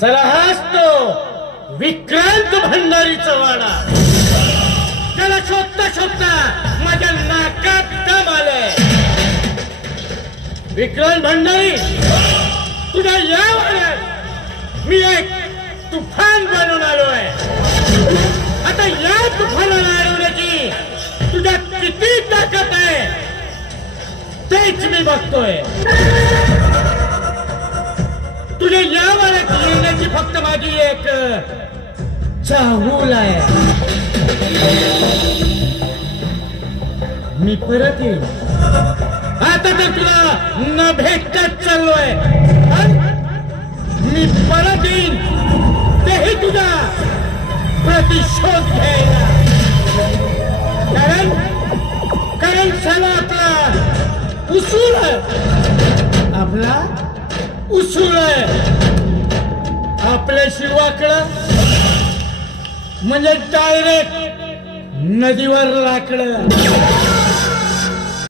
साला हाच तो विक्रांत भंडारीचा वाडा. त्याला शोधता शोधता माझ्या नाकात दम आलंय. विक्रांत भंडारी, तुझ्या या वाड्यात मी एक तुफान बनून आलोय. आता या तुफानाला अडवण्याची तुझ्यात किती ताकद आहे तेच मी बघतोय. तुझ्या या वाड्यात येण्याची फक्त माझी एक चाहूल आहे. मी परत येईन. आता तर तुला न भेटताच चाललोय. मी परत येईन, तेही तुझा प्रतिशोध घ्यायला. कारण साला आपला उसूल आपला उसूल आपल्याशी वाकडं म्हणजे डायरेक्ट नदीवर लाकडं.